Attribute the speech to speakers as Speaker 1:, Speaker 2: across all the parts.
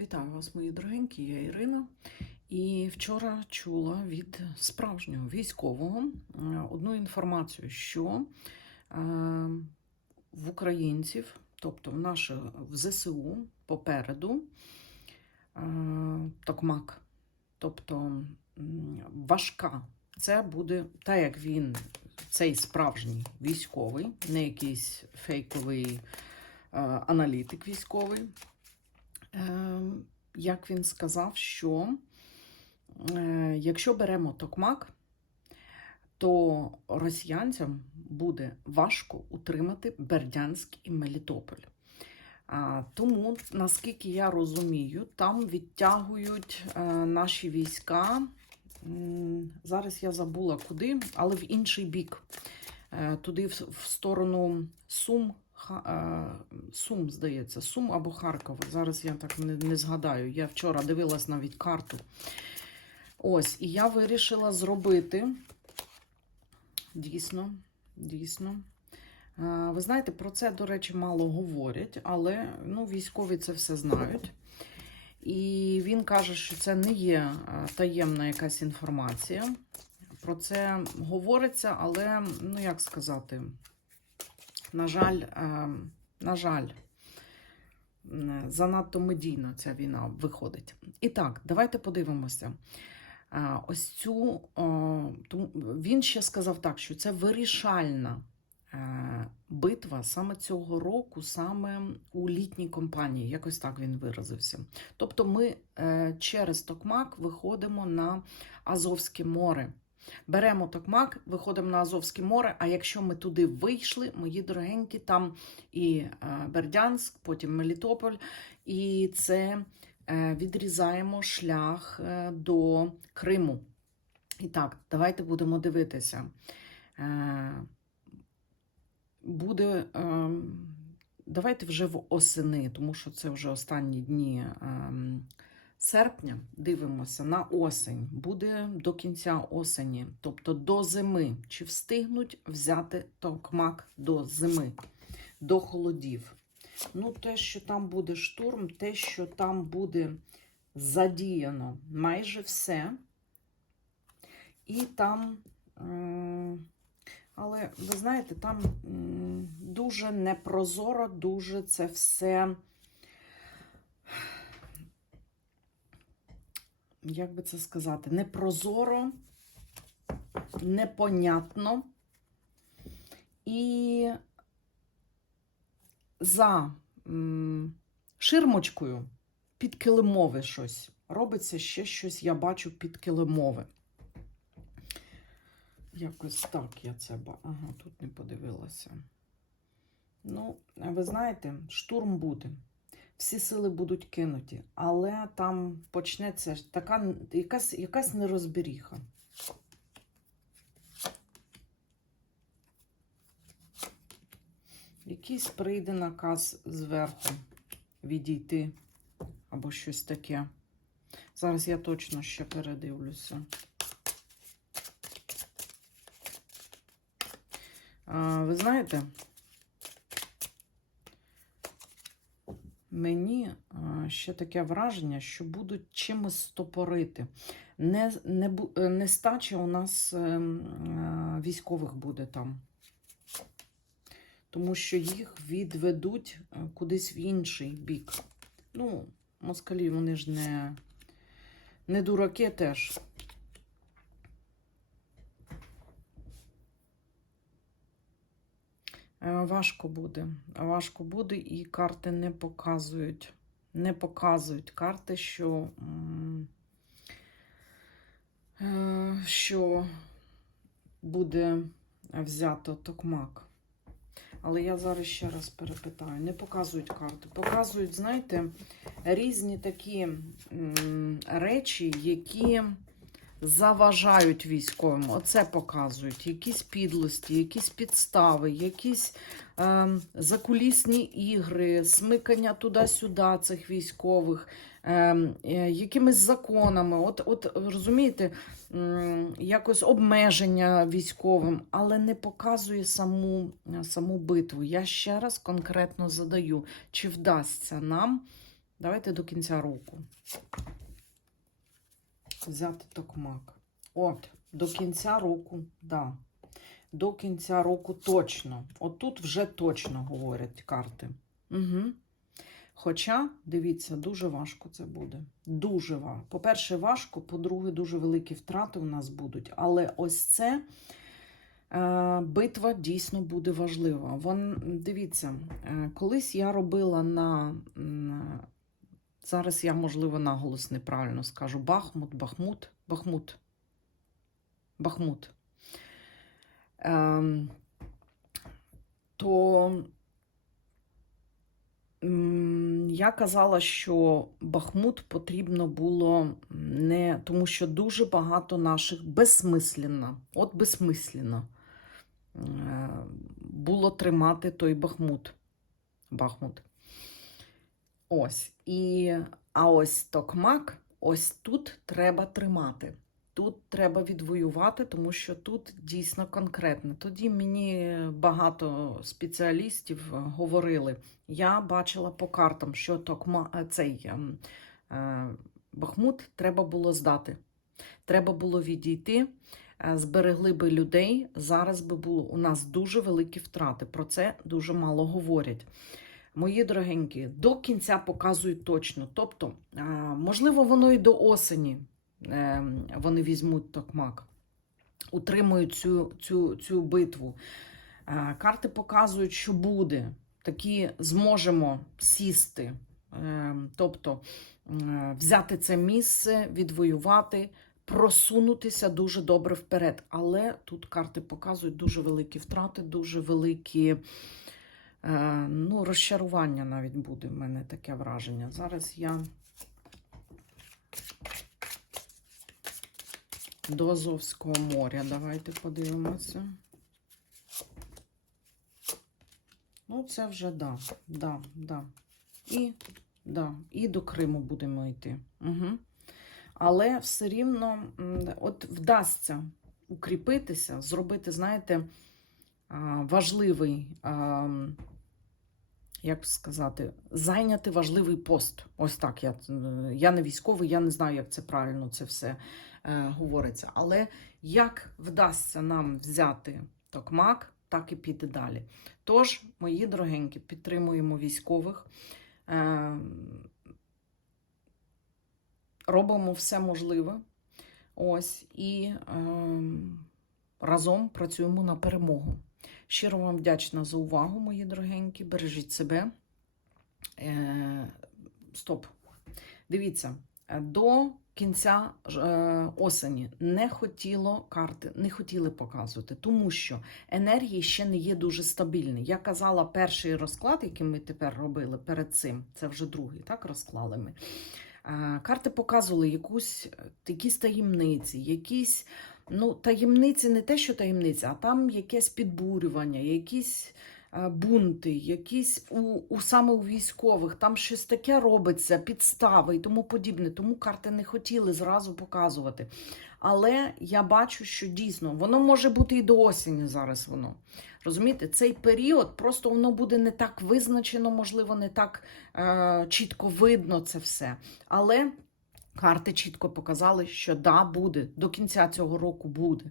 Speaker 1: Вітаю вас, мої дорогенькі, я Ірина. І вчора чула від справжнього військового е, одну інформацію, що е, в українців, тобто в наших в ЗСУ попереду е, токмак, тобто важка. Це буде так, як він, цей справжній військовий, не якийсь фейковий аналітик військовий. Е, як він сказав, що е, якщо беремо токмак, то росіянцям буде важко утримати Бердянськ і Мелітополь. Тому, наскільки я розумію, там відтягують е, наші війська. Зараз я забула куди, але в інший бік. Е, туди, в, сторону Сум, Сум, здається, Сум або Харкова. Зараз я так не, не згадаю. Я вчора дивилась навіть карту. Ось, і я вирішила зробити. Дійсно, дійсно. Е, Ви знаєте, про це, до речі, мало говорять, але ну, військові це все знають. І він каже, що це не є е, таємна якась інформація. Про це говориться, але, ну як сказати, на жаль, е, на жаль, занадто медійно ця війна виходить. І так, давайте подивимося. Е, Ось цю він ще сказав так, що це вирішальна е, битва саме цього року, саме у літній компанії. Якось так він виразився. Тобто, ми е, через Токмак виходимо на Азовське море. Беремо Токмак, виходимо на Азовське море. А якщо ми туди вийшли, мої дорогенькі, там і е, Бердянськ, потім Мелітополь, і це е, відрізаємо шлях е, до Криму. І так, давайте будемо дивитися. Буде. е, Давайте вже в осени, тому що це вже останні дні ем, серпня. Дивимося на осень. Буде до кінця осені, тобто до зими. Чи встигнуть взяти токмак до зими, до холодів? Ну, те, що там буде штурм, те, що там буде задіяно майже все. І там. Але ви знаєте, там дуже непрозоро, дуже це все. Як би це сказати? Непрозоро, непонятно. І за ширмочкою підкилимове щось. Робиться ще щось, я бачу підкилимове. Якось так я це ба. Ага, тут не подивилася. Ну, ви знаєте, штурм буде. Всі сили будуть кинуті, але там почнеться така якась, якась нерозберіха. Якийсь прийде наказ зверху відійти або щось таке. Зараз я точно ще передивлюся. Ви знаєте, мені ще таке враження, що будуть чимось стопорити. Не, не, е, нестача у нас ем, військових буде там. Тому що їх відведуть е, кудись в інший бік. Ну, москалі, вони ж не, не дураки теж. Важко буде. Важко буде, і карти не показують. Не показують карти, що, е, що буде взято токмак. Але я зараз ще раз перепитаю. Не показують карти. Показують, знаєте, різні такі речі, які заважають військовим. Оце показують. Якісь підлості, якісь підстави, якісь ем, закулісні ігри, смикання туди-сюди цих військових, ем, е, якимись законами. От, от розумієте, м, якось обмеження військовим, але не показує саму, саму битву. Я ще раз конкретно задаю, чи вдасться нам Давайте до кінця року. Взяти токмак. От, до кінця року, да. До кінця року точно. От тут вже точно говорять карти. Угу. Хоча, дивіться, дуже важко це буде. Дуже важко. По-перше, важко, по-друге, дуже великі втрати у нас будуть. Але ось це е, битва дійсно буде важлива. Вон, дивіться, е, колись я робила на. м, Зараз я, можливо, наголос неправильно скажу. Бахмут, Бахмут, Бахмут. Бахмут. Ем, то я казала, що Бахмут потрібно було не тому, що дуже багато наших безсмисленно, от безсмисленно е, було тримати той Бахмут. Бахмут. Ось. І, а ось Токмак, ось тут треба тримати. Тут треба відвоювати, тому що тут дійсно конкретно. Тоді мені багато спеціалістів говорили. Я бачила по картам, що Токма, е, цей ем, е, Бахмут треба було здати. Треба було відійти, е, зберегли би людей. Зараз би було у нас дуже великі втрати. Про це дуже мало говорять. Мої дорогенькі, до кінця показують точно. Тобто, можливо, воно і до осені е, вони візьмуть токмак, утримують цю, цю, цю битву. Карти показують, що буде. Такі зможемо сісти, е, тобто взяти це місце, відвоювати, просунутися дуже добре вперед. Але тут карти показують дуже великі втрати, дуже великі. Е, ну, розчарування навіть буде в мене таке враження. Зараз я до Азовського моря. Давайте подивимося. Ну, це вже да, да, да. І, да, і до Криму будемо йти. Угу. Але все рівно от вдасться укріпитися, зробити, знаєте, важливий, як сказати, зайняти важливий пост. Ось так. Я, я не військовий, я не знаю, як це правильно це все е, говориться. Але як вдасться нам взяти токмак, так і піти далі. Тож, мої дорогенькі, підтримуємо військових. Е, робимо все можливе. Ось і е, разом працюємо на перемогу. Щиро вам вдячна за увагу, мої дорогенькі. Бережіть себе. Е, стоп. Дивіться, е, до кінця е, осені не хотіло карти, не хотіли показувати, тому що енергії ще не є дуже стабільні. Я казала, перший розклад, який ми тепер робили перед цим, це вже другий, так розклали ми. Е, Карти показували якусь, якісь таємниці, якісь ну, таємниці, не те, що таємниці, а там якесь підбурювання, якісь е, бунти, якісь у, у саме у військових, там щось таке робиться, підстави і тому подібне. Тому карти не хотіли зразу показувати. Але я бачу, що дійсно воно може бути і до осені зараз воно. Розумієте, цей період просто воно буде не так визначено, можливо, не так е, чітко видно це все. Але карти чітко показали, що да, буде, до кінця цього року буде.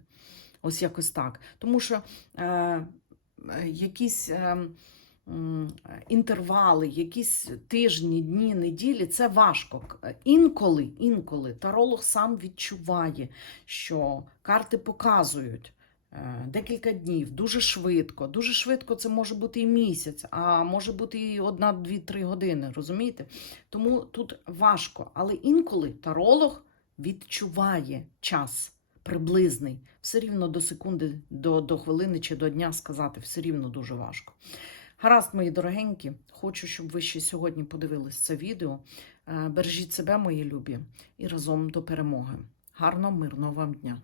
Speaker 1: Ось якось так. Тому що е, якісь е, інтервали, якісь тижні, дні, неділі це важко. Інколи, інколи таролог сам відчуває, що карти показують. Е, Декілька днів, дуже швидко. Дуже швидко це може бути і місяць, а може бути і одна, дві, три години. Розумієте? Тому тут важко. Але інколи таролог відчуває час приблизний. Все рівно до секунди, до, до хвилини чи до дня сказати, все рівно дуже важко. Гаразд, мої дорогенькі, хочу, щоб ви ще сьогодні подивились це відео. Е, Бережіть себе, мої любі, і разом до перемоги. Гарного, мирного вам дня!